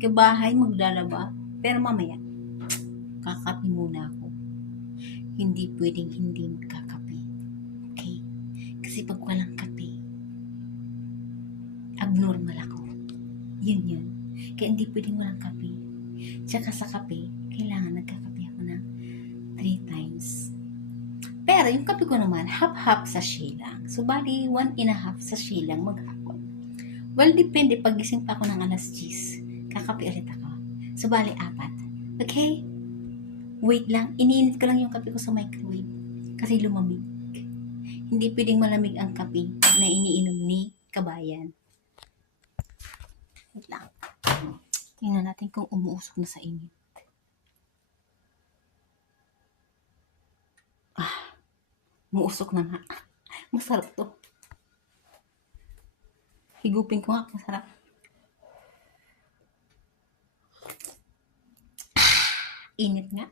ka bahay, maglalaba. Pero mamaya, kakape muna ako. Hindi pwedeng hindi magkakape. Okay? Kasi pag walang kape, abnormal ako. Yun. Kaya hindi pwedeng walang kape. Tsaka sa kape, kailangan nagkakape ako ng 3 times. Pero yung kape ko naman, half-half sachet lang. So, bali, 1.5 sachet lang maghapon. Well, depende. Pag gising pa ako ng alas 10, kakape ulit ako. So, bali, 4. Okay? Wait lang. Iniinit ko lang yung kape ko sa microwave. Kasi lumamig. Hindi pwedeng malamig ang kape na iniinom ni kabayan. Wait lang. Tingnan natin kung umuusok na sa init. Umuusok na nga. Masarap to. Higupin ko nga. Masarap. Init nga.